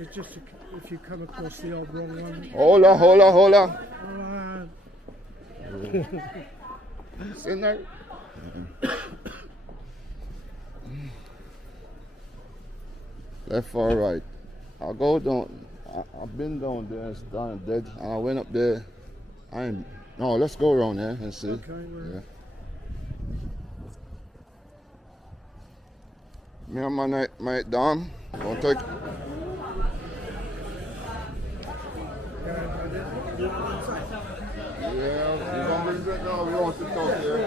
It's just if you come across the old wrong one. Hola. Sit there. Left or right? I'll go down. I've been down there, it's down dead, and I went up there. No, let's go around there and see. Okay, right. Yeah. Me and my mate Dom, gonna take. Yeah, you want me to drink now? We want to talk here.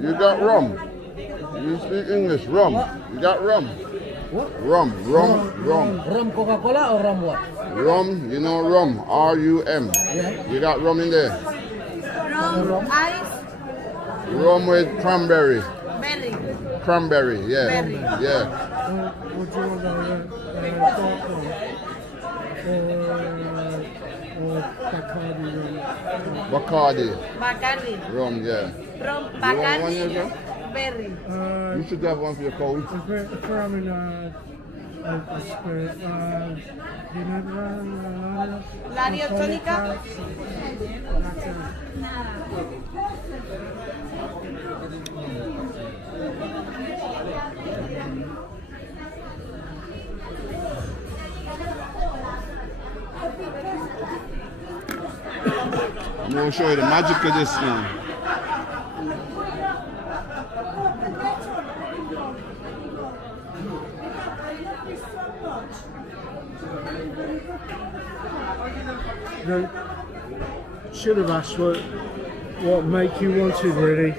You got rum? You speak English? Rum? You got rum? What? Rum. Rum Coca-Cola or rum what? Rum, you know rum, R-U-M. Yeah. You got rum in there? Rum, ice, Rum with cranberry. berry. Cranberry, yeah. Berry. Yeah. Would you want dark one? Or Bacardi rum? Bacardi. Bacardi. Rum, yeah. Rum, You want one, Bacardi, Ezra? berry. You should have one for your cold. If we're having a spirit, Lario tónica. I'm going to show you the magic of this now. No, should have asked what make you wanted really.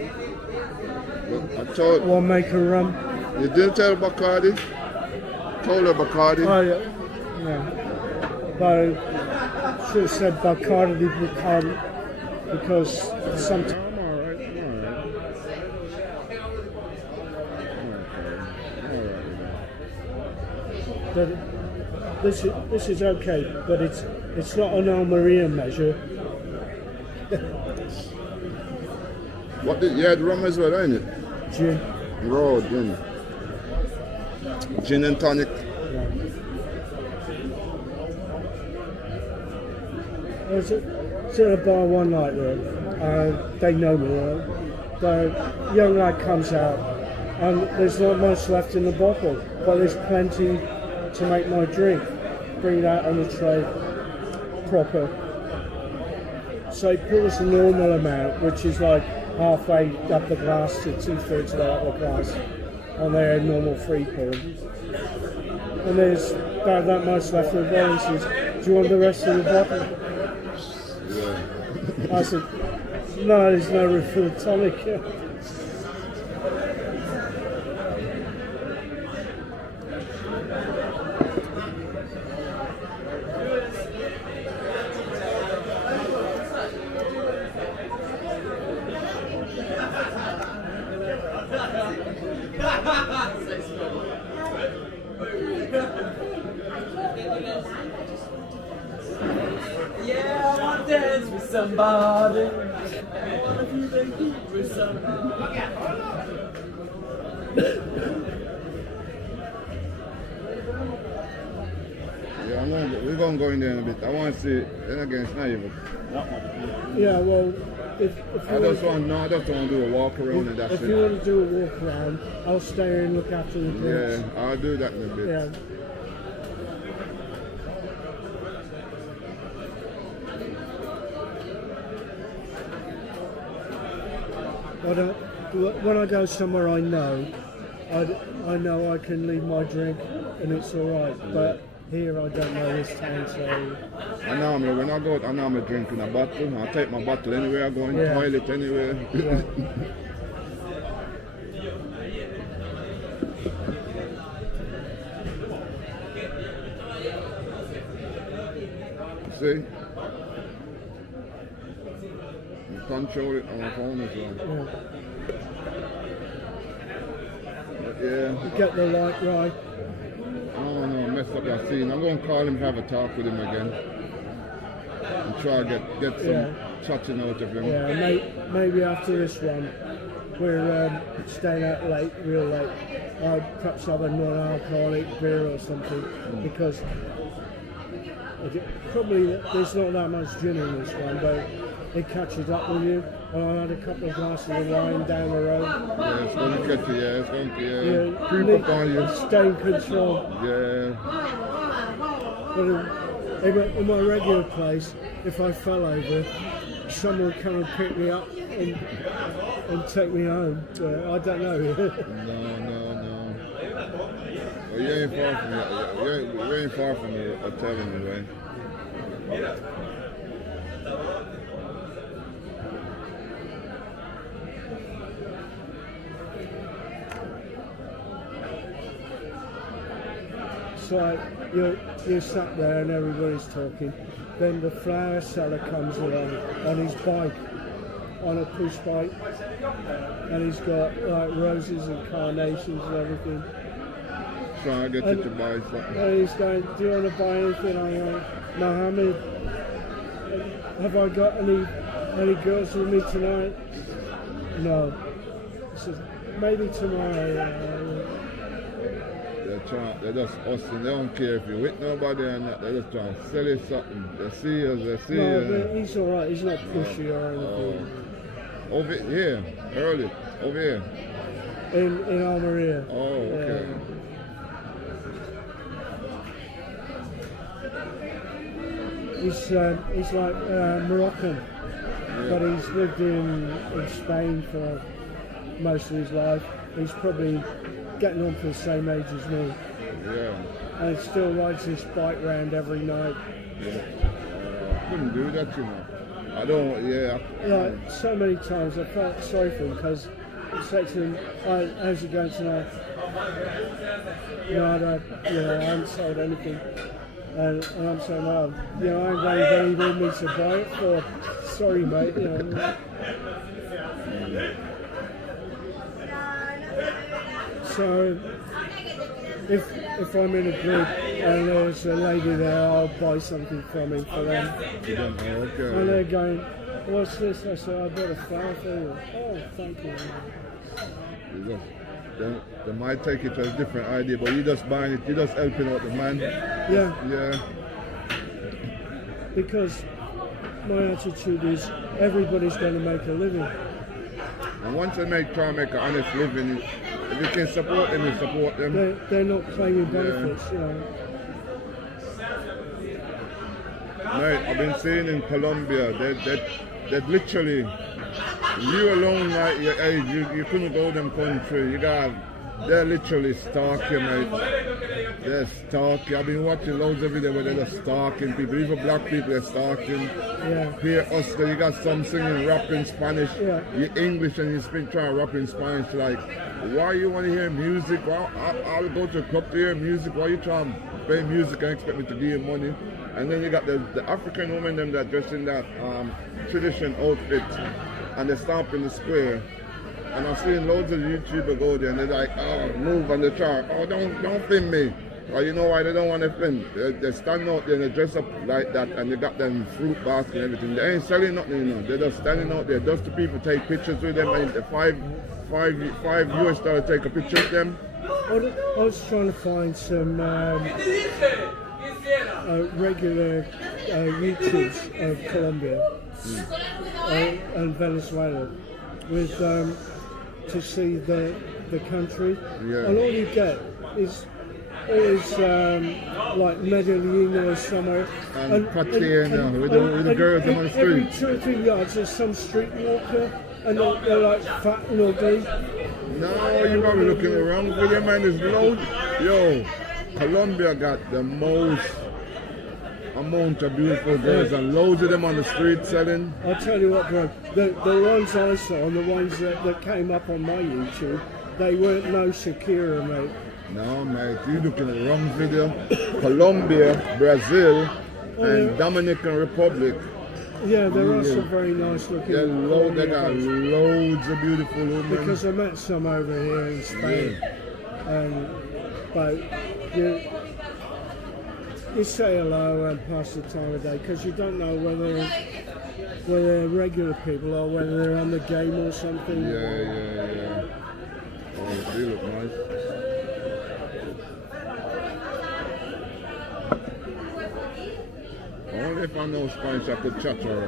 I told What make a rum? you didn't tell Bacardi. Told her Bacardi. Oh yeah. But should have said Bacardi because sometimes. But this is okay, but it's not an Almeria measure. What did you had rum as well, ain't it? Gin. Raw gin. Gin and tonic. I was at a bar one night there. They know me. The young lad comes out, and there's not much left in the bottle, but there's plenty to make my drink. Bring that on the tray, proper. So he pours a normal amount, which is like halfway up the glass to 2/3 out of the glass, on their normal free pour. And there's about that much left in the bottle. He says, "Do you want the rest of the bottle?" Yeah. I said, "No, there's no room for the tonic." Yeah, I want to dance with somebody. I want to be with somebody. Yeah, we're going to go in there in a bit. I want to see it. Then again, it's not even. Yeah, well, if I just want to do a walk around and that's if it. you want to do a walk around, I'll stay here and look after the drinks. Yeah, I'll do that in a bit. Yeah. When I go somewhere I know I can leave my drink and it's all right. But here I don't know this town, so I normally, when I go out, I normally drink in a bottle. I take my bottle anywhere, I go in the Yeah. toilet anywhere. yeah. See? You control it on my phone as well. Yeah. You get the light right. Oh no, messed up that scene. I'm going to call him, have a talk with him again. And try to get some touching out of him. Yeah, maybe after this one, we're staying out late, real late, I'd perhaps have a non-alcoholic beer or something because probably there's not that much gin in this one, but it catches up with you. And I had a couple of glasses of wine down the road. Yeah, it's going to catch you, it's going to You creep up on you. stay in control. Yeah. But in my regular place, if I fell over, someone would come and pick me up and take me home. I don't know. No. Well, you ain't far from it. You ain't far from the hotel anyway. It's like you're sat there and everybody's talking. Then the flower seller comes along on his bike, on a push bike, and he's got like roses and carnations and everything. Trying to get you to buy something. And he's going, do you want to buy anything? I'm like, Mohammed, have I got any girls with me tonight? No. He says, maybe tomorrow. They're just hustling. They don't care if you're with nobody or not. They're just trying to sell you something. They see you. No, but he's alright. He's not pushy or anything. Over here, early. Over here. In Almeria. Oh, okay. He's like Moroccan, but he's lived in Spain for most of his life. He's probably getting on for the same age as me. Yeah. And still rides his bike round every night. Yeah. I couldn't do that, you know. I don't, yeah. Like, so many times I felt sorry for him because I said to him, how's it going tonight? No, I haven't sold anything. And I'm saying, well, I ain't got anybody with me to buy it for. Sorry, mate. So if I'm in a group and there's a lady there, I'll buy something from him for them. Okay. And they're going, what's this? I said, I bought a flower for you. Oh, thank you. They might take it as a different idea, but you just buying it, you just helping out the man. Yeah. Yeah. Because my attitude is everybody's going to make a living. And once they try to make an honest living, if you can support them, you support them. They're not claiming benefits, Mate, I've been seeing in Colombia, they literally, you alone at your age, you couldn't go to them country. They're literally stalking, mate. They're stalking. I've been watching loads every day where they're just stalking people. Even black people, they're stalking. Yeah. Here, us, you got some singing rap in Spanish. Yeah. You're English and you speak trying to rap in Spanish. Like, why you want to hear music? Well, I'll go to a club to hear music. Why you trying to play music and expect me to give you money? And then you got the African women them that dress in that tradition outfit and they stomp in the square. And I'm seeing loads of YouTubers go there and they're like, oh, move on the chart. Oh, don't film me. Or you know why they don't want to film? They stand out there and they dress up like that and they got them fruit basket and everything. They ain't selling nothing, They're just standing out there. Just the people take pictures with them and the five US to take a picture with them. I was trying to find some regular YouTubes of Colombia and Venezuela with to see the country, and all you get is like Medellin or somewhere, and with the girls on the street. Every 2 or 3 yards there's some street walker, and they're like fat and ugly. No, you're probably looking around for them, man. There's loads. Yo, Colombia got the most amount of beautiful girls and loads of them on the street selling. I'll tell you what, bro, the ones I saw and the ones that came up on my YouTube, they weren't no Shakira, mate. No, mate, you're looking at the wrong video. Colombia, Brazil, and Dominican Republic. Yeah, there are some very nice looking. They got loads of beautiful women. Because I met some over here in Spain, but you say hello and pass the time of day because you don't know whether whether they're regular people or whether they're on the game or something. Yeah. Oh, they look nice. Only if I know Spanish I could chat to her.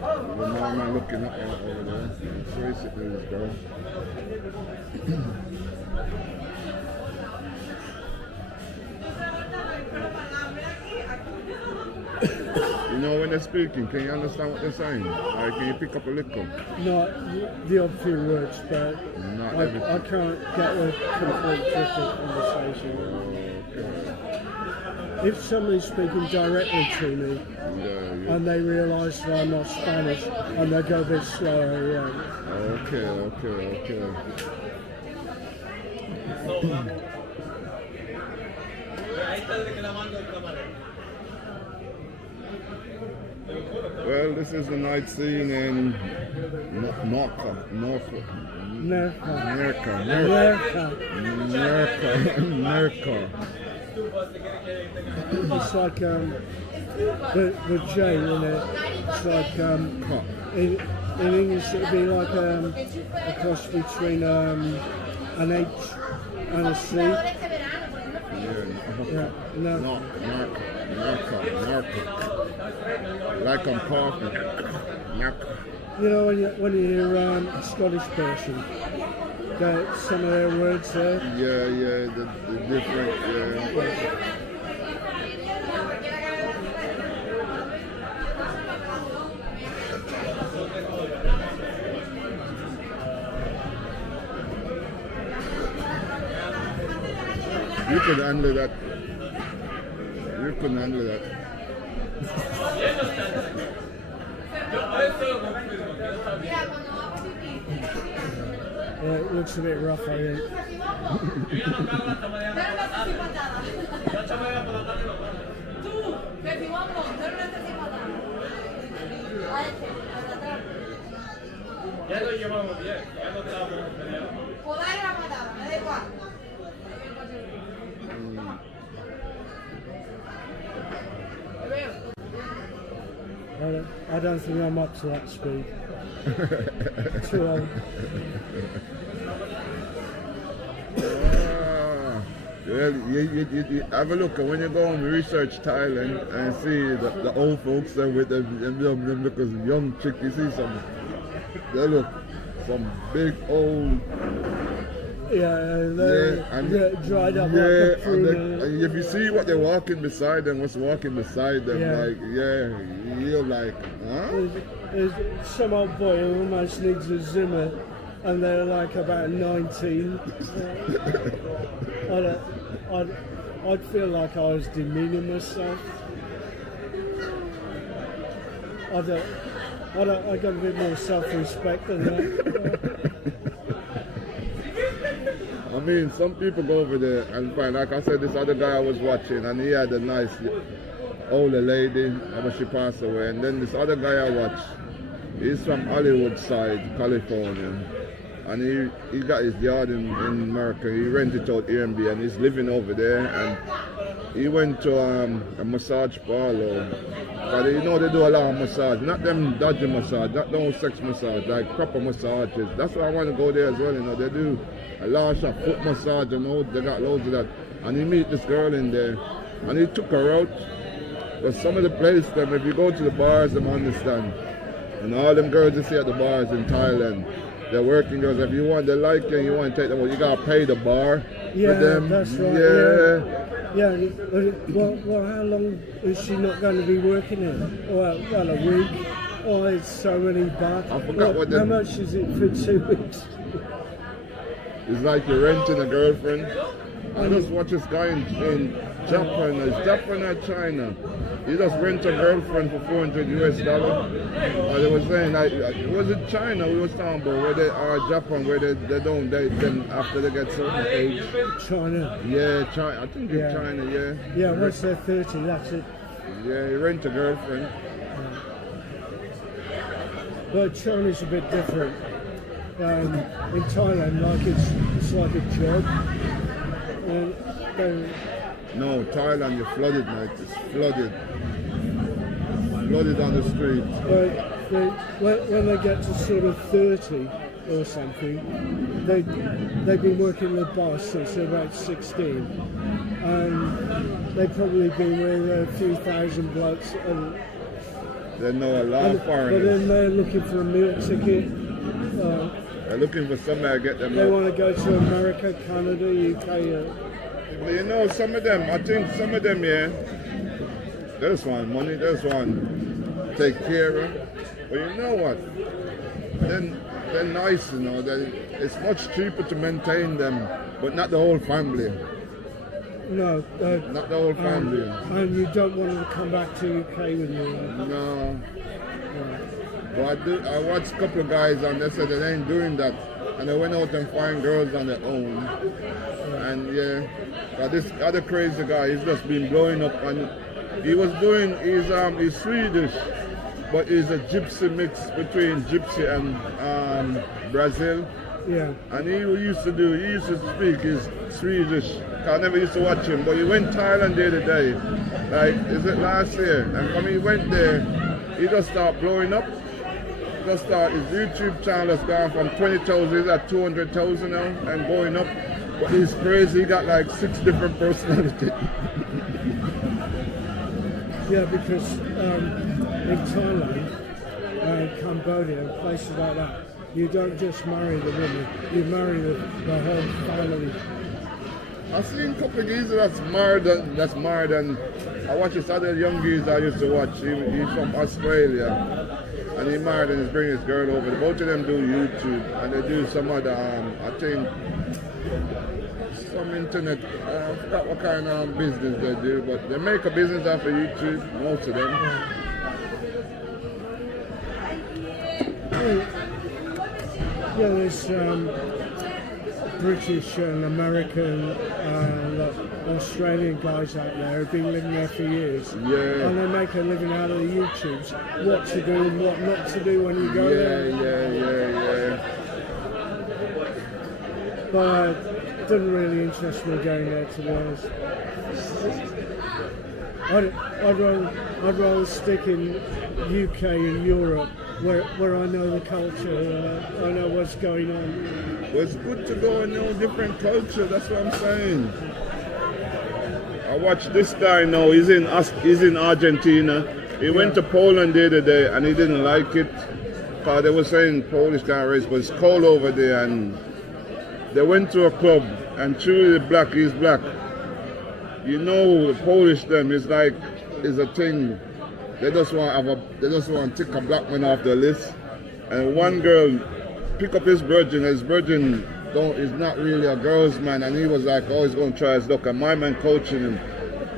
The more man looking at her over there. Tracy this girl. You know when they're speaking, can you understand what they're saying? Or can you pick up a little? Not the odd few words, but Not I everything. can't get a complete different conversation. Okay. If somebody's speaking directly to me Yeah. and they realise that I'm not Spanish and they go a bit slower, yeah. Okay. Well, this is the night scene in Norca. It's like the J in it. It's like in English it would be like a cross between an H and a C. Yeah, no. Norca. Like I'm coughing. Norca. You know when you hear a Scottish person, some of their words there. Yeah, the different, You could handle that. You couldn't handle that. It looks a bit rough, I think. Ya lo llevamos bien, ya no estábamos peleando. I don't think I'm up to that speed. Too old. Well, you have a look, and when you go and research Thailand and see the old folks there with them look as young chick, you see they look some big old. They're dried up like a prune. And if you see what they're walking beside them, you're like, huh? There's some old boy who almost needs a Zimmer, and they're like about 19. I'd feel like I was demeaning myself. I got a bit more self-respect than that. I mean, some people go over there and find, like I said, this other guy I was watching, and he had a nice older lady, but she passed away. And then this other guy I watched, he's from Hollywood side, California, and he got his yard in America. He rented out Airbnb, and he's living over there. And he went to a massage parlor. But you know they do a lot of massage, not them dodgy massage, not no sex massage, like proper massages. That's why I want to go there as well. You know, they do a lot of foot massage and all. They got loads of that. And he meet this girl in there, and he took her out. But some of the places, them, if you go to the bars, them understand. And all them girls you see at the bars in Thailand, they're working girls. If you want, they like you, and you want to take them out, you gotta pay the bar for them. That's right. Yeah. Well, how long is she not going to be working in? Well, a week. Oh, it's so many baht. I forgot what how much is it for 2 weeks? It's like you're renting a girlfriend. I just watched this guy in Japan. Is Japan or China? He just rent a girlfriend for $400 US. They were saying, like, was it China we was talking about, where they are Japan, where they don't date them after they get certain age? China. Yeah, China. I think it's China, yeah. Yeah, once they're 30, that's it. Yeah, you rent a girlfriend. But China's a bit different. In Thailand, like it's like a job. No, Thailand, you're flooded, mate. It's flooded. Flooded on the streets. When they get to sort of 30 or something, they've been working the boss since they're about 16, and they've probably been with a few thousand blokes, and They know a lot of but foreigners. then they're looking for a meal ticket. They're looking for somewhere to get them They out. want to go to America, Canada, UK. Well, you know, some of them, I think some of them, yeah, they just want money, they just want take care of. But you know what? Then they're nice, you know. It's much cheaper to maintain them, but not the whole family. No, Not the whole family. and you don't want them to come back to UK with you. No. But I watched a couple of guys and they said they ain't doing that. And they went out and find girls on their own. And yeah, but this other crazy guy, he's just been blowing up. And he was doing, he's Swedish, but he's a gypsy mix between gypsy and Brazil. Yeah. And he used to speak his Swedish. I never used to watch him, but he went Thailand the other day. Like, is it last year? And when he went there, he just started blowing up. His YouTube channel has gone from 20,000, he's at 200,000 now and going up. But he's crazy, he got like 6 different personalities. Yeah, because in Thailand, Cambodia, places like that, you don't just marry the woman, you marry the whole family. I've seen a couple of geezers that's married, and I watch this other young geezer I used to watch. He's from Australia, and he married and he's bringing his girl over. Both of them do YouTube, and they do some other, I think, some internet, I forgot what kind of business they do, but they make a business out of YouTube, most of them. Yeah, there's British and American and Australian guys out there who've been living there for years. Yeah. And they make a living out of the YouTubes, what to do and what not to do when you go there. Yeah. But it doesn't really interest me going there, to be honest. I'd rather stick in UK and Europe where I know the culture, I know what's going on. Well, it's good to go and know different culture, that's what I'm saying. I watched this guy now, he's in Argentina. He went to Poland the other day and he didn't like it. Because they were saying Polish guy race, but it's cold over there, and they went to a club and truly he's black. You know, the Polish them is like, is a thing. They just want to tick a black man off the list. And one girl pick up his virgin is not really a girl's man, and he was like, oh, he's going to try his luck, and my man coaching him.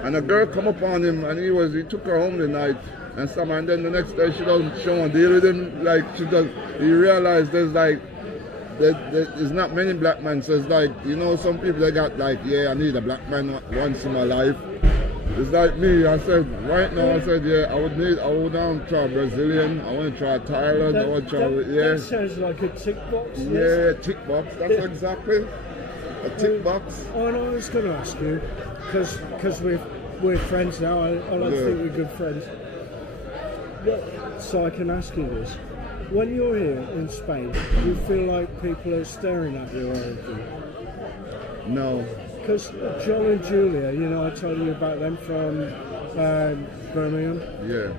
And a girl come up on him, and he took her home the night, and then the next day she won't deal with him, like he realized there's not many black men, so it's like, you know, some people they got like, yeah, I need a black man once in my life. It's like me, I said, right now, yeah, I would now try Brazilian, I want to try Thailand, I want to try, yeah. That sounds like a tick box. Yeah, tick box, that's exactly, a tick box. Oh, and I was going to ask you, because we're friends now, I like to think we're good friends. So I can ask you this. When you're here in Spain, do you feel like people are staring at you or anything? No. Because John and Julia, you know, I told you about them from Birmingham. Yeah.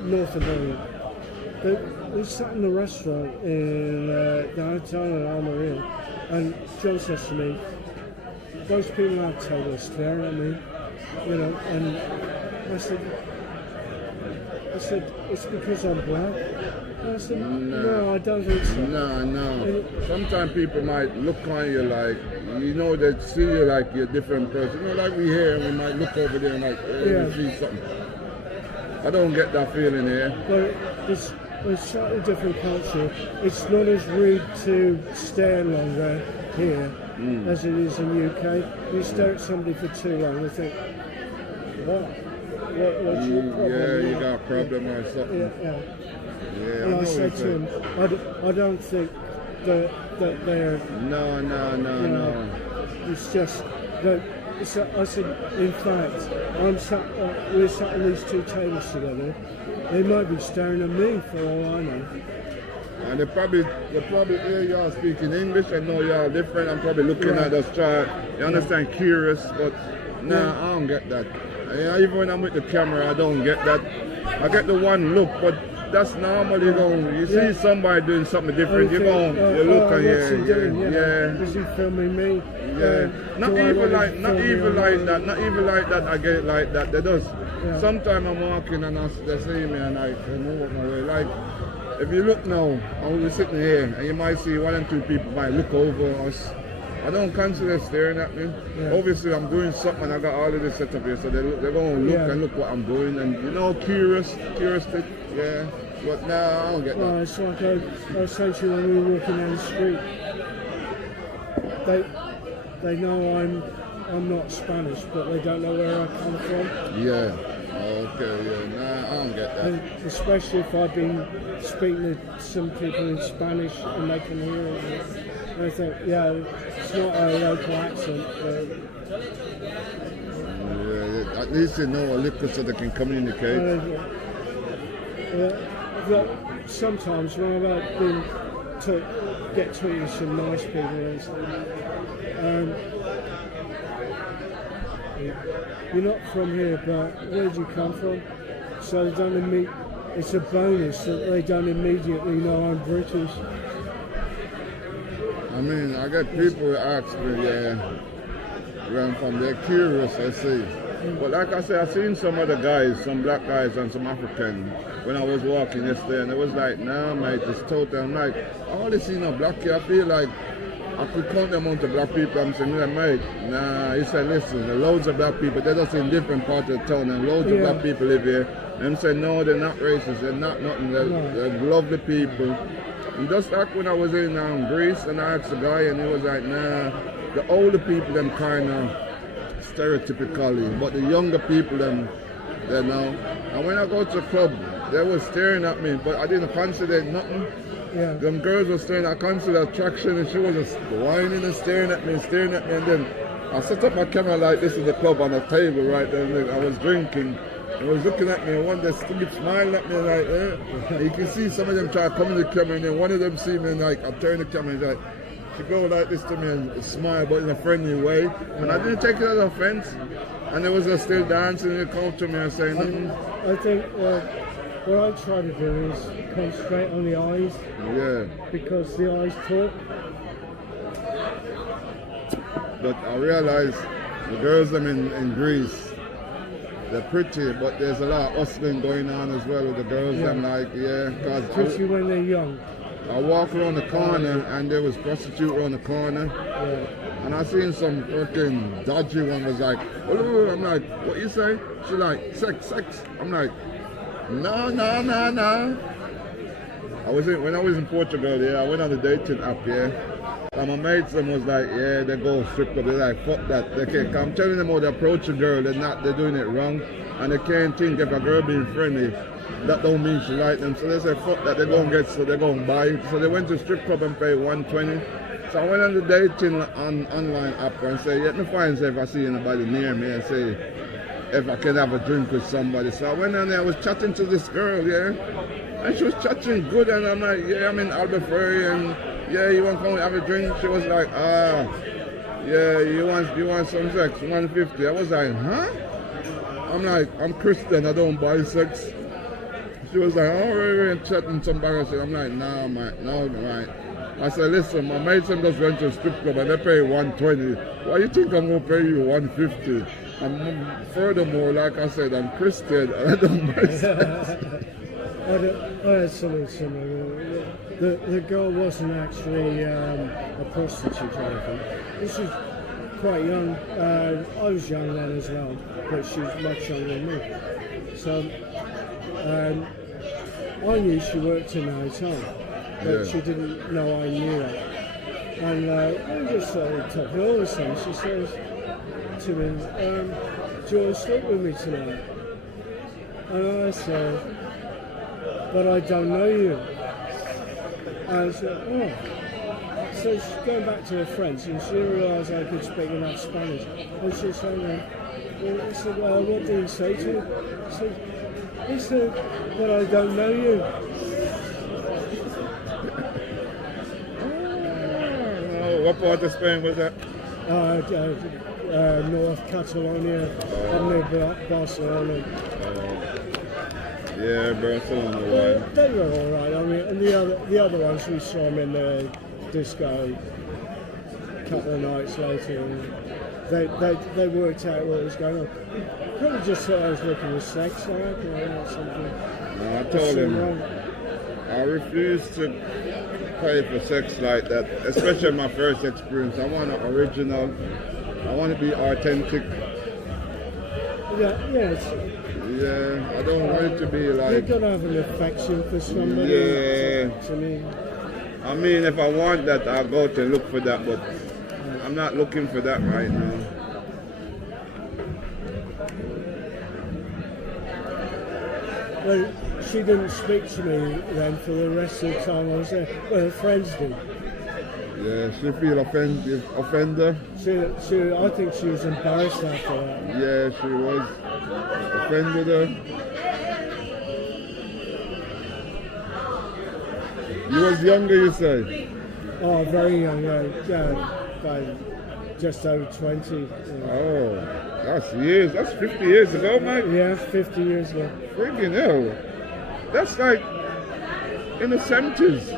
North of Birmingham. We sat in the restaurant in the hotel in Almeria, and John says to me, those people at the table are staring at me, you know, and I said, it's because I'm black. And I said, no, I don't think so. No. Sometimes people might look on you like, you know, they see you like you're a different person. You know, like we here, we might look over there and like, hey, we see something. I don't get that feeling here. But it's a slightly different culture. It's not as rude to stare longer here as it is in the UK. You stare at somebody for too long, they think, what? What's your problem? Yeah, you got a problem or something. Yeah, And I said to him, I don't think that they're... No. It's just that So I said, in fact, we're sat on these two tables together. They might be staring at me for all I know. And they probably hear y'all speaking English and know y'all different. I'm probably looking at us try. You understand, curious, but nah, I don't get that. Yeah, even when I'm with the camera, I don't get that. I get the one look, but that's normal. You see somebody doing something different, you look and Is he filming me? Not even like that. I get it like that. They does. Yeah. Sometimes I'm walking and they see me and I move my way. Like, if you look now, I will be sitting here and you might see one and two people might look over us. I don't consider staring at me. Yeah. Obviously, I'm doing something and I got all of this set up here, so they're going to look and look what I'm doing and curious, yeah. But now I don't get that. Well, it's like I was saying to you when we were walking down the street. They know I'm not Spanish, but they don't know where I come from. Yeah. Okay. Yeah. Nah, I don't get that. And especially if I've been speaking to some people in Spanish and they can hear it. And I think, it's not a local accent. Yeah, at least they know a little so they can communicate. Sometimes when I've been to get to meet some nice people and stuff, you're not from here, but where do you come from? So they don't it's a bonus that they don't immediately know I'm British. I mean, I get people who ask me, where I'm from. They're curious, I see. But like I said, I seen some other guys, some black guys and some African, when I was walking yesterday, and it was like, nah, mate, it's total. I'm like, I only see no black here. I feel like I could count the amount of black people. I'm saying, yeah, mate, nah. He said, listen, there are loads of black people. They're just in different parts of the town, and loads of black people live here. And I'm saying, no, they're not racist. They're not nothing. They're lovely people. And just like when I was in Greece, and I asked the guy, and he was like, nah, the older people, them kind of stereotypically, but the younger people, them, they know. And when I go to the club, they were staring at me, but I didn't consider nothing. Yeah. Them girls were staring, I considered attraction, and she was just whining and staring at me, and then I set up my camera like this in the club on the table right there, and I was drinking. They was looking at me, and one they keep smiling at me like, You can see some of them try to come in the camera, and then one of them see me, and like, I turn the camera, and like, she go like this to me and smile, but in a friendly way. And I didn't take it as offense. And they was just still dancing and come to me and saying nothing. I think what I try to do is concentrate on the eyes. Yeah. Because the eyes talk. But I realize the girls them in Greece, they're pretty, but there's a lot of hustling going on as well with the girls. Them Especially when they're young. I walk around the corner and there was prostitute around the corner. Yeah. And I seen some fucking dodgy one was like, oh, I'm like, what you say? She like, sex. I'm like, no. When I was in Portugal, I went on the dating app, and my mates them was like, they go strip club. They're like, fuck that. They can't come. I'm telling them how to approach a girl, they're doing it wrong. And they can't think if a girl being friendly, that don't mean she like them. So they said, fuck that, they're going to get, so they're going to buy. So they went to strip club and paid $120. So I went on the dating online app and say, let me find if I see anybody near me and say, if I can have a drink with somebody. So I went on there, I was chatting to this girl, and she was chatting good, and I'm like, I'm in Albert Ferry, and you want to come have a drink? She was like, you want some sex, 150. I was like, huh? I'm like, I'm Christian, I don't buy sex. She was like, we're chatting some embarrassing. I'm like, no, mate, no, right. I said, listen, my mates just went to a strip club and they pay 120. Why you think I'm going to pay you 150? And furthermore, like I said, I'm Christian and I don't buy sex. I had something similar. The girl wasn't actually a prostitute or anything. This was quite young. I was young then as well, but she was much younger than me. So I knew she worked in a hotel, but she didn't know I knew that. And we just started talking. All of a sudden, she says to me, do you want to sleep with me tonight? And I said, but I don't know you. And I said, so she's going back to her friends, and she realised I could speak enough Spanish. And she said, I said, well, what did he say to you? He said, but I don't know you. Oh, what part of Spain was that? North Catalonia, up near Barcelona. Yeah, Barcelona. They were all right. I mean, and the other ones we saw them in the disco a couple of nights later. And they worked out what was going on. Probably just thought I was looking for sex, or something. No, I told him I refuse to pay for sex like that, especially my first experience. I want an original. I want to be authentic. Yeah, I don't want it to be like... You've got to have an affection for somebody. Yeah. To me. I mean, if I want that, I'll go to look for that, but I'm not looking for that right now. Well, she didn't speak to me then for the rest of the time I was there. Well, her friends did. Yeah, she feel offender. I think she was embarrassed after that. Yeah, she was. Offended her. You was younger, you say? Oh, very young, about just over 20. Oh, that's years. That's 50 years ago, mate. Yeah, 50 years ago. Freaking hell. That's like in the 70s.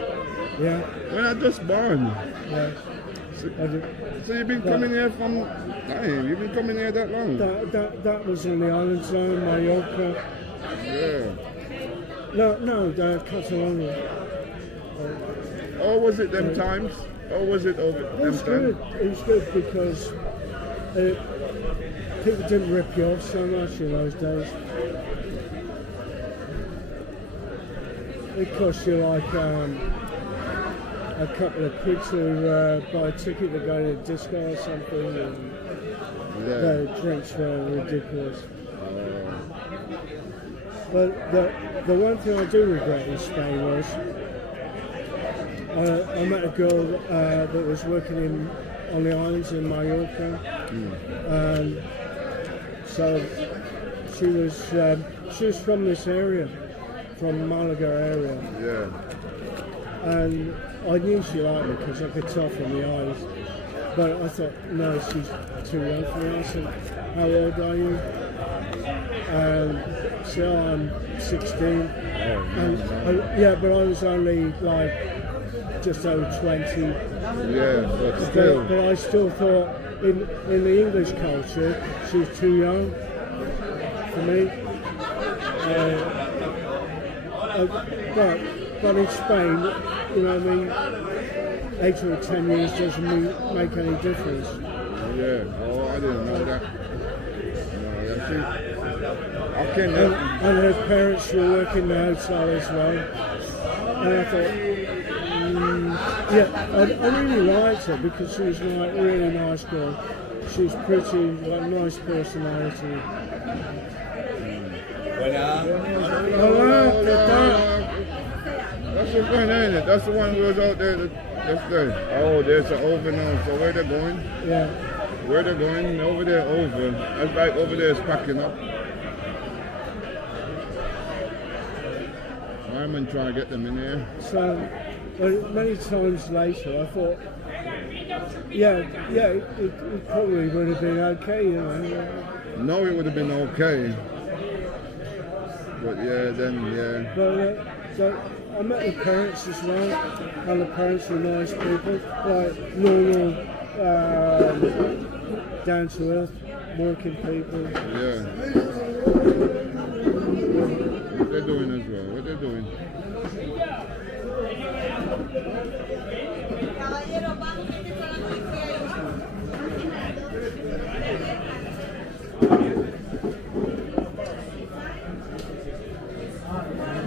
Yeah. When I just born. Yeah. So you've been coming here from... You've been coming here that long? That was in the island zone, Mallorca. Yeah. No, Catalonia. Or was it them times? Or was it over It was them good. times? It was good because people didn't rip you off so much in those days. It cost you like a couple of quid to buy a ticket to go to a disco or something, and the drinks were ridiculous. But the one thing I do regret in Spain was I met a girl that was working on the islands in Mallorca, and so she was from this area, from Malaga area. Yeah. And I knew she liked me because I could tell from the eyes. But I thought, no, she's too young for me. I said, how old are you? And she said, I'm 16. But I was only like just over 20. Yeah, but still. But I still thought, in the English culture, she was too young for me. But in Spain, you know what I mean, 8 or 10 years doesn't make any difference. Yeah, oh, I didn't know that. No, that's I can't And her parents were working the hotel as well. And I thought, I really liked her because she was like a really nice girl. She was pretty, like nice personality. That's the friend, ain't it? That's the one who was out there yesterday. Oh, there's an over now. So where they going? Yeah. Where they going? Over there, over. That's like over there is packing up. I'm trying to get them in here. So, many times later, I thought, it probably would have been okay, you know. No, it would have been okay. But But so I met the parents as well, and the parents were nice people, like normal, down to earth, working people. Yeah. What they're doing as well? What they're doing?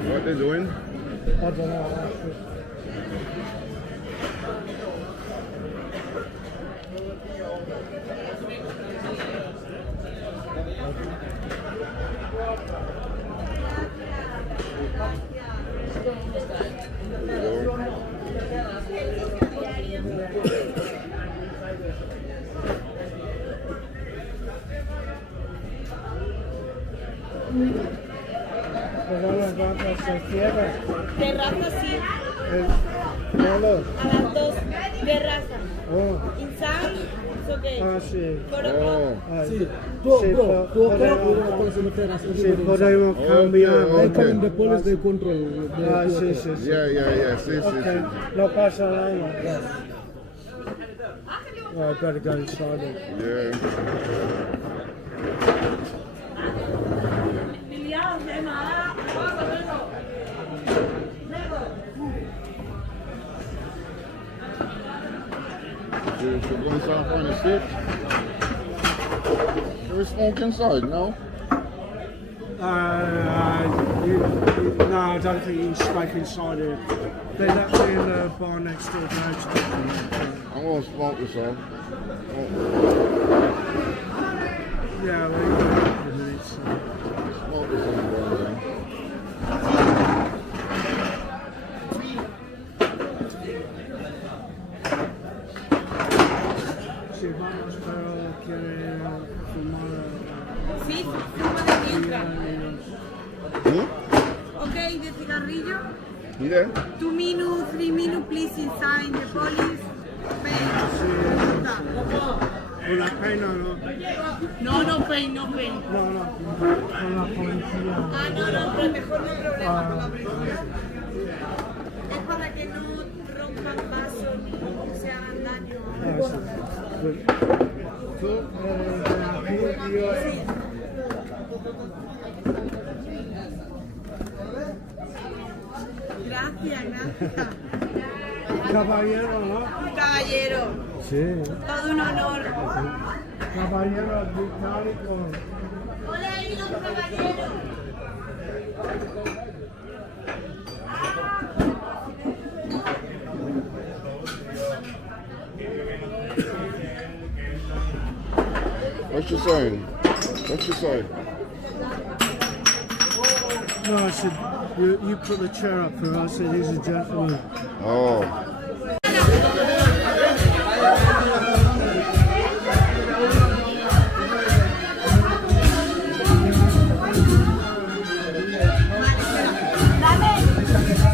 What they doing? I don't know. terraza se cierra. Terraza sí, No, no. a las 2. Terraza. Oh, Inside, it's okay. sí. 4 o'clock. Oh, Ah, Sí, sí, bro, 2 o'clock we don't close the terrace. sí, podemos cambiar. Okay, They come the police, they control the Ah, sí, theater. sí, sí. yeah. See. Okay, no pasa nada. Yes. Oh, I better go inside it. Yeah. You should go inside and sit. There's smoke inside, no? No, I don't think you can smoke inside it. They let me in the bar next door. I'm gonna smoke this off. Yeah, well, you can do it, so. Smoke this on the Sí, vamos, pero quiere fumar. Sí, fumo de mientras. Hmm? Okay, the cigarrillo. You there? 2 minutes, 3 minutes, please, inside the police. Pay. Con la pena, no. No pay, no pay. No, con la policía. Ah, no, pero mejor no hay problema con la policía. Es para que no rompan vasos ni se hagan daño. Ah, sí. Pues, tú, de aquí, yo. Gracias. Caballero, ¿no? Caballero, Sí. todo un honor. Caballero británico. Hola, hay un caballero. What you saying? What you say? No, I said, you put the chair up for us. I said, he's a gentleman. Oh.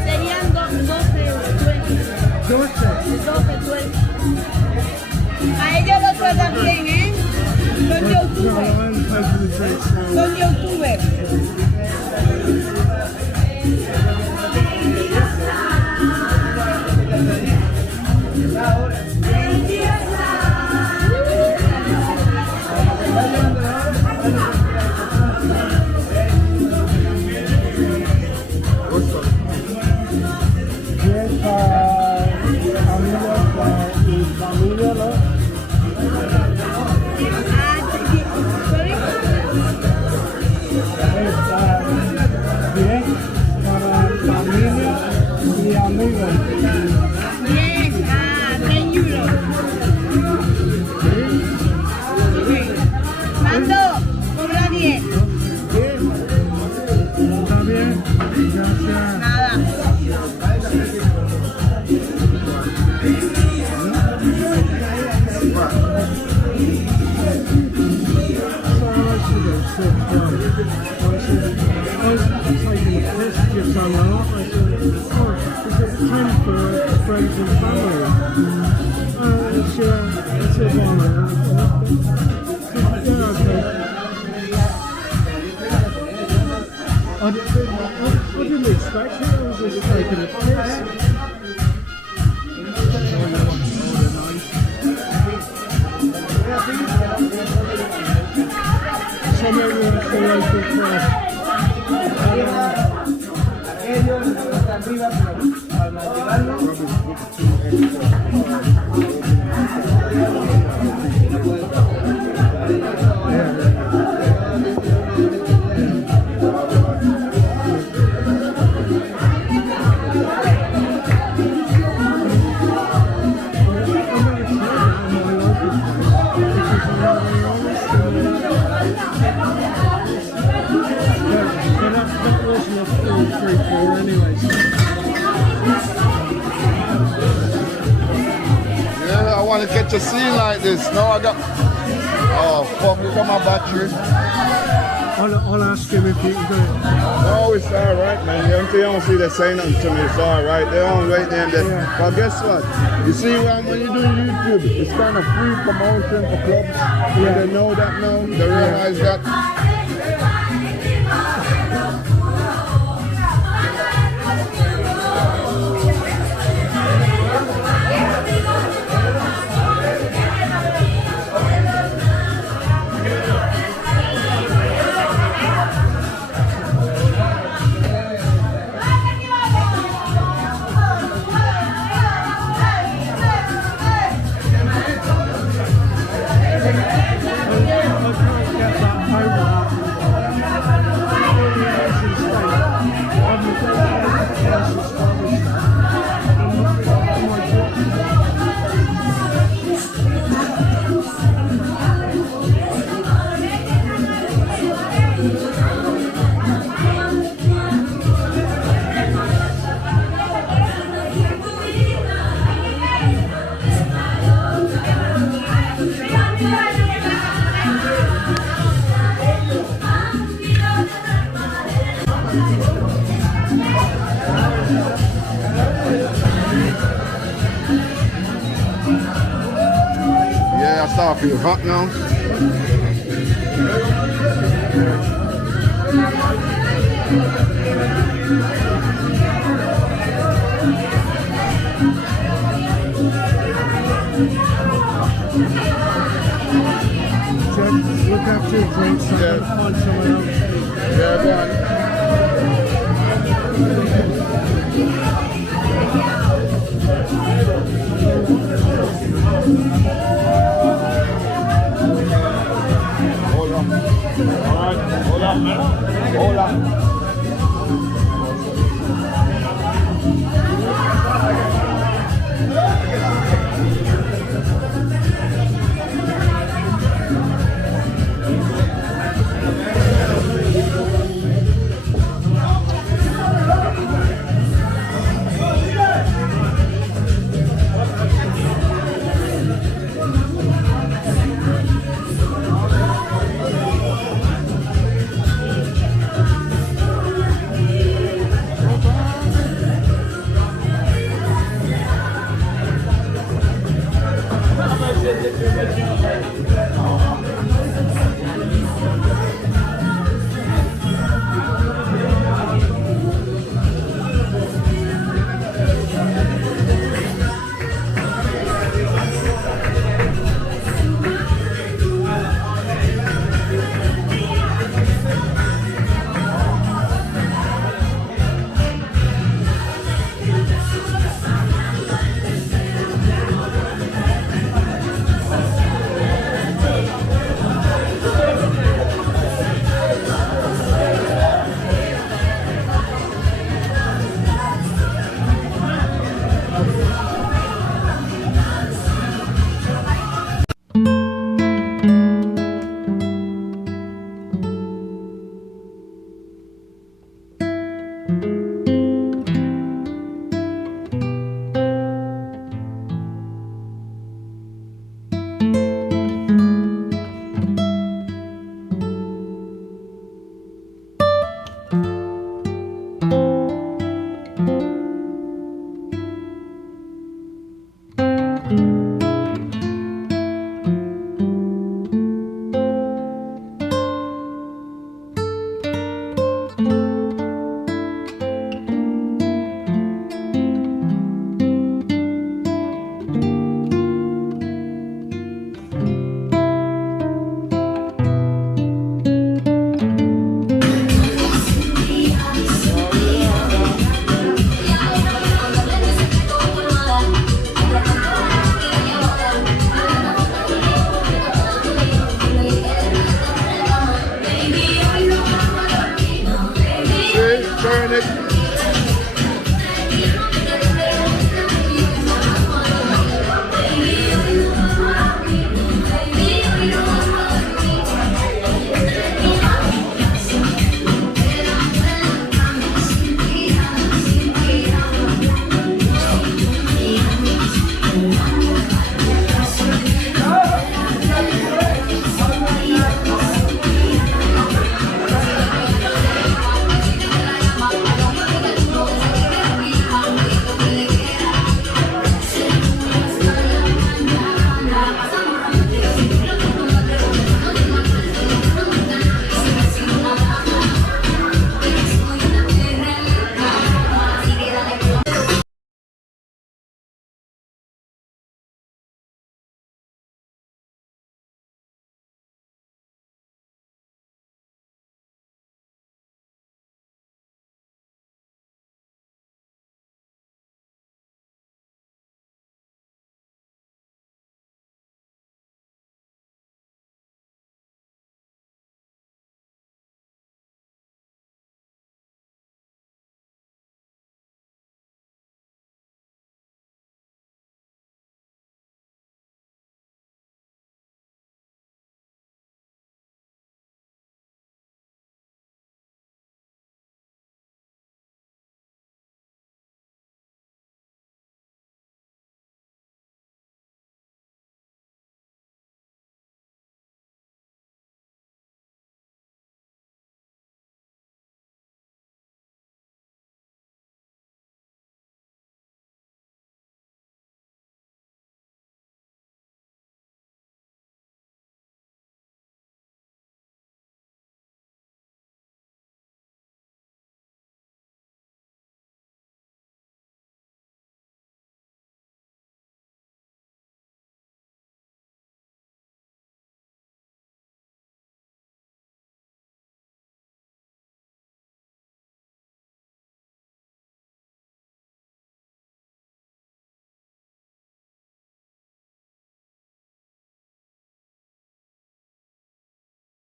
Serían 12, 20. A ellos los tratan bien, ¿eh? Son youtubers. Son youtubers. Mando, cobra 10. Está bien, gracias. Nada. I didn't expect it. I was just taking a piss. So maybe that's the local press. Yeah, I want to catch a scene like this. No, I got. Oh, fuck, look at my battery. I'll ask him if he can do it. No, it's all right, man. You don't see they say nothing to me. It's all right. They're on right there. Yeah. But guess what? You see, when you do YouTube, it's kind of free promotion for clubs. Yeah. They know that now. They realize that. Yeah, I start feel hot now. Look after your drinks. I'm going to find someone else. Yeah, go on. Hold on. All right. Hold on, man. Hold on.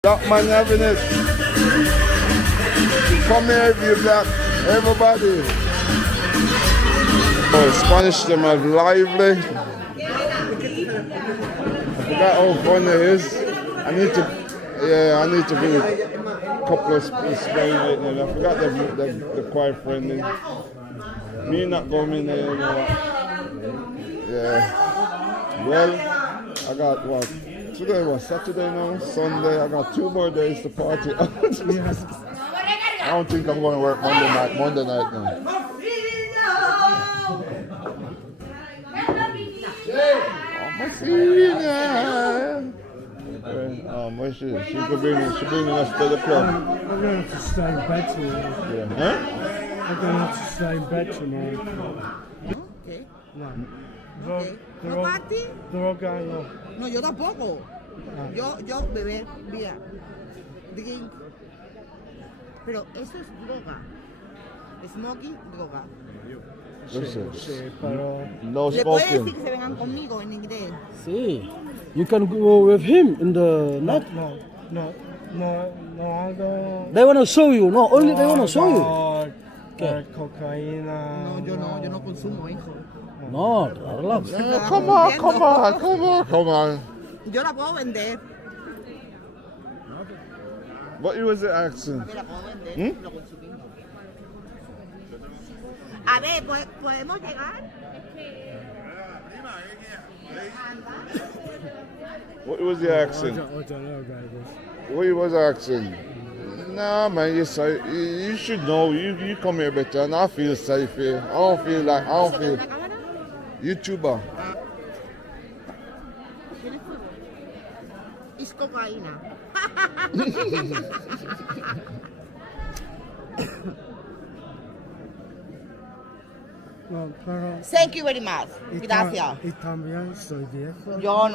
Black man having it. Come here if you black. Everybody. Oh, Spanish them are lively. I forgot how fun it is. I need to do a couple of Spanish. I forgot the quiet friendly. Me not going in there, you know. Yeah. Well, I got what? Today was Saturday now, Sunday. I got 2 more days to party. I don't think I'm going to work Monday night now. She could bring us to the club. I'm going to have to stay in bed tonight. Yeah. Huh? I'm going to have to stay in bed tonight. ¿Qué? No. ¿No party? Droga no. No, yo tampoco. Yo beber, beer, drink. Pero eso es droga. Smoking, droga. Listen. Sí, pero... No ¿Le puedes decir smoking. que se vengan conmigo en inglés? See, you can go with him in the night. No, I don't... They want to show you. No, only they want to show you. Cocaína... No, yo no consumo, hijo. No, relax. Come on. Yo la puedo vender. What was the accent? La puedo vender. Lo consumimos. A ver, ¿podemos llegar? What was the accent? I don't know about this. What was the accent? Nah, man, you should know. You come here better, and I feel safe here. I don't feel. YouTuber. Es cocaína. No, pero... Thank you very much. Gracias. Y también soy viejo. Yo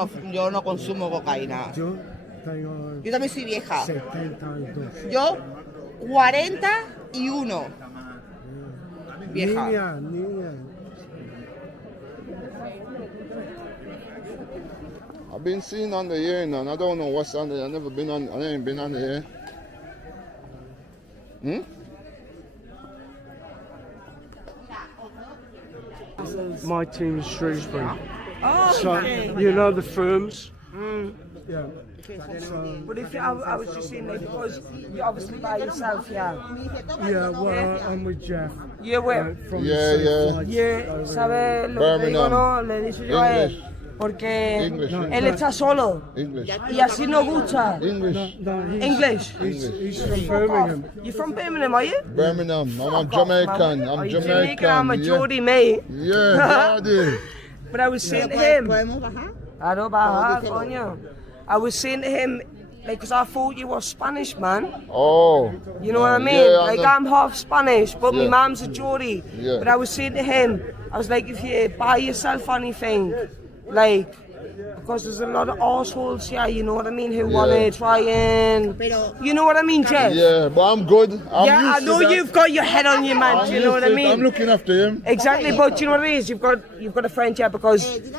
no consumo cocaína. Yo tengo Yo también soy vieja. 72. Yo, 41. Vieja. Niña. I've been seen on the air now, and I don't know what's on there. I ain't been on the air. My team is Shrewsbury. Oh, So, you know the firms? Yeah. But if I was just saying that because you're obviously by yourself, yeah. Yeah, well, I'm with Jeff. You're with, From Yeah, the same yeah. flights yeah, over ¿sabes lo que te digo, Birmingham. no? Le he dicho yo a él. English. Porque English. él está solo English. y así nos gusta. English. No, English. He's from Birmingham. You're from Birmingham, are you? Birmingham. I'm Fuck off, man. Jamaican. Are I'm you Jamaican. I'm a Yeah. Geordie, mate. Yeah, Geordie. But I was saying to him, ¿Podemos bajar? I don't bajar, coño. I was saying to him, like, because I thought you were Spanish, man. Oh. You know what I mean? Yeah, I like know. I'm half Spanish, but my Yeah. mum's a Geordie. Yeah. But I was saying to him, I was like, if you buy yourself anything, like, because there's a lot of assholes here, you know what I mean, who want to try and, you know what I mean, Jeff? Yeah, but I'm good. I'm Yeah, I used to know that. you've got your head on your man, I'm do you know used what I to it. mean? I'm looking after him. Exactly, but you know what it is? You've got a friend here because, you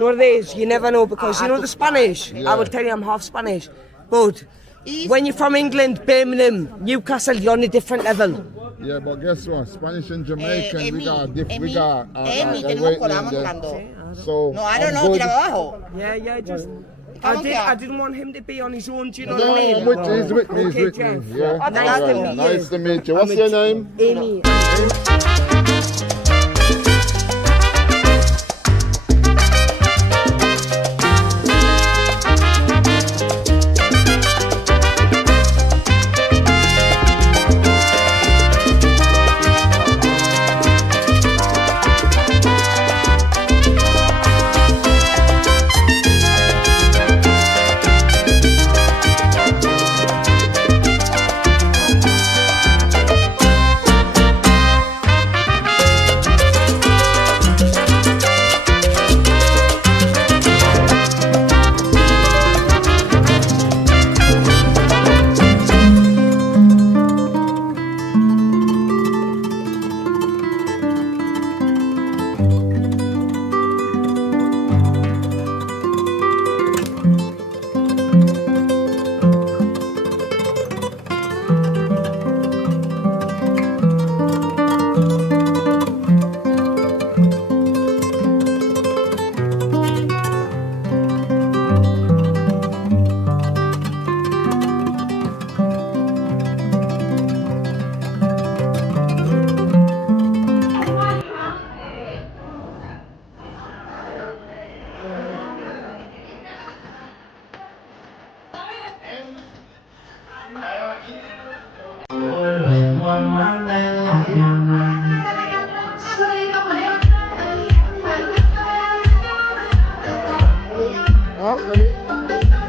know what it is? You never know because, you know the Spanish? Yeah. I will tell you I'm half Spanish. But when you're from England, Birmingham, Newcastle, you're on a different level. Yeah, but guess what? Spanish and Jamaican, we got a Emi, weight tenemos name colamos there. hablando. So, No, I don't I'm know, good. tira abajo. Yeah, just... Come on, I didn't want him to be on his own, do you know No, what I mean? I'm with you. He's with me. He's Okay, with Jeff. me. Yeah. Nice to meet you. Nice to meet you. What's your name? Amy.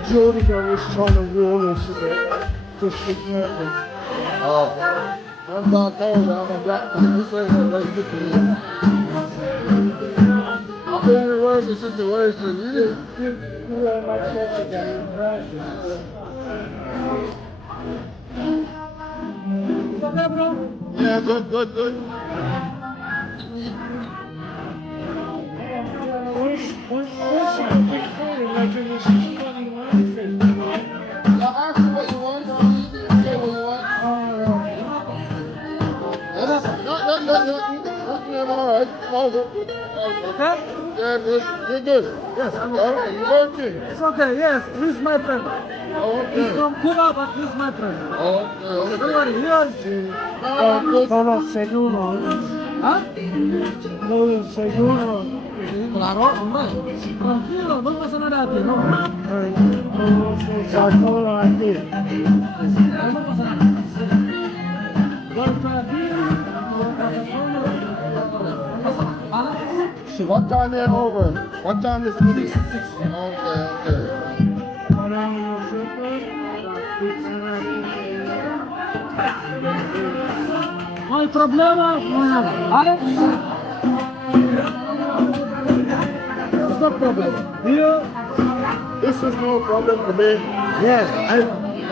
Jordan was trying to warn us a bit. Just be careful. Oh, I'm not told I'm a black person saying that they look at me. I'm being aware of the situation. You wear my shirt again in practice. Yeah, good. What's a big feeling like it was funny laughing? I asked you what you want. You didn't say what you want. No. I'm all right. All good. Okay? Yeah, good. You're good. Yes, I'm All right, you working? It's okay, yes. He's my friend. Oh, He's okay. from Cuba, but he's my friend. Oh, okay. Don't worry, yes. Todo seguro. ¿Ah? Todo seguro. Claro, hombre. Tranquilo, no pasa nada aquí, ¿no? Todo aquí. No pasa nada. Vuelta aquí. So what time they're over? What time is it? 6. Okay. No hay problema. Alex? It's no problem. Here? This is no problem for me. Yes.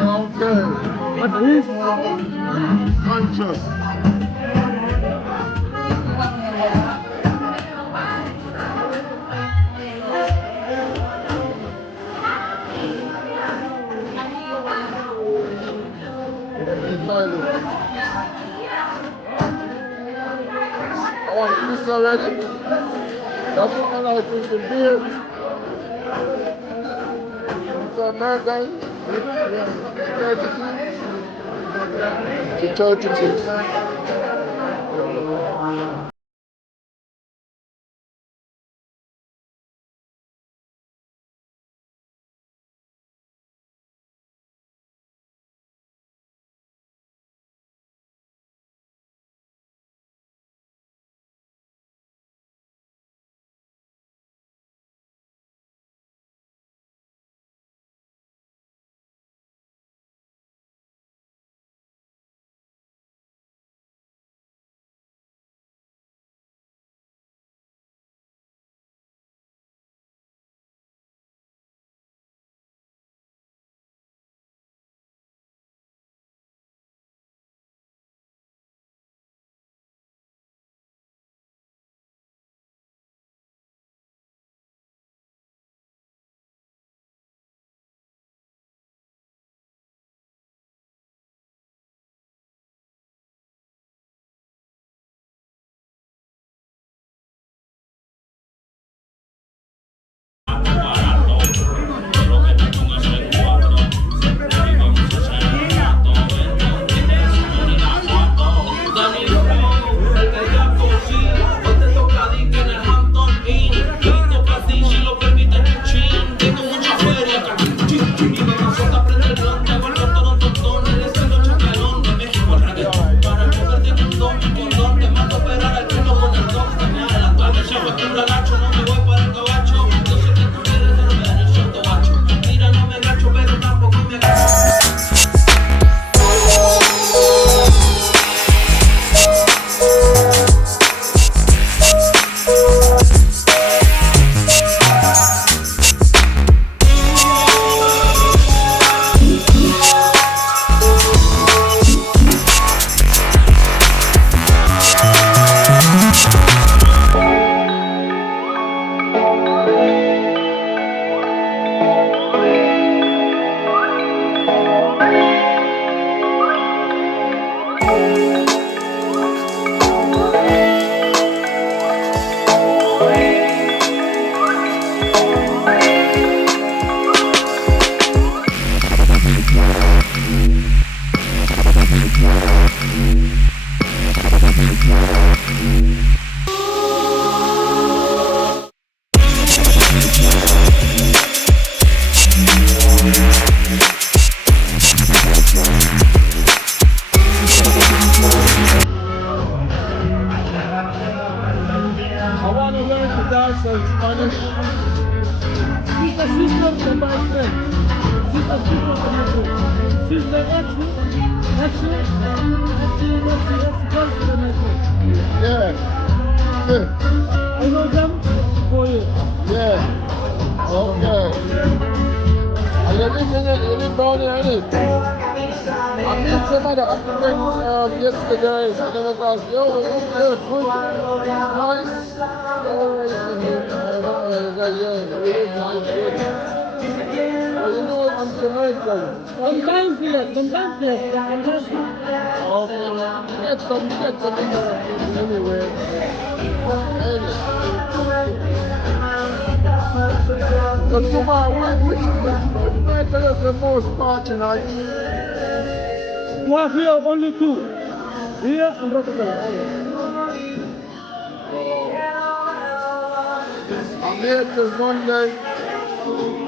Okay. But he's Conscious. I want this already. That's what I like drinking beer. It's American. 32. dance in Spanish. He's the sister of my friend. Yeah. I know them for you. Yeah. Okay. And you live down here, innit? I met some other African yesterday, I came across, yo, good, nice. Well, you know I'm tonight, Sometimes yes, sometimes yes. okay, get some anyway. But tomorrow, which night is the most part tonight? Well, we have only two. Here and Rotterdam. I'm here till Monday.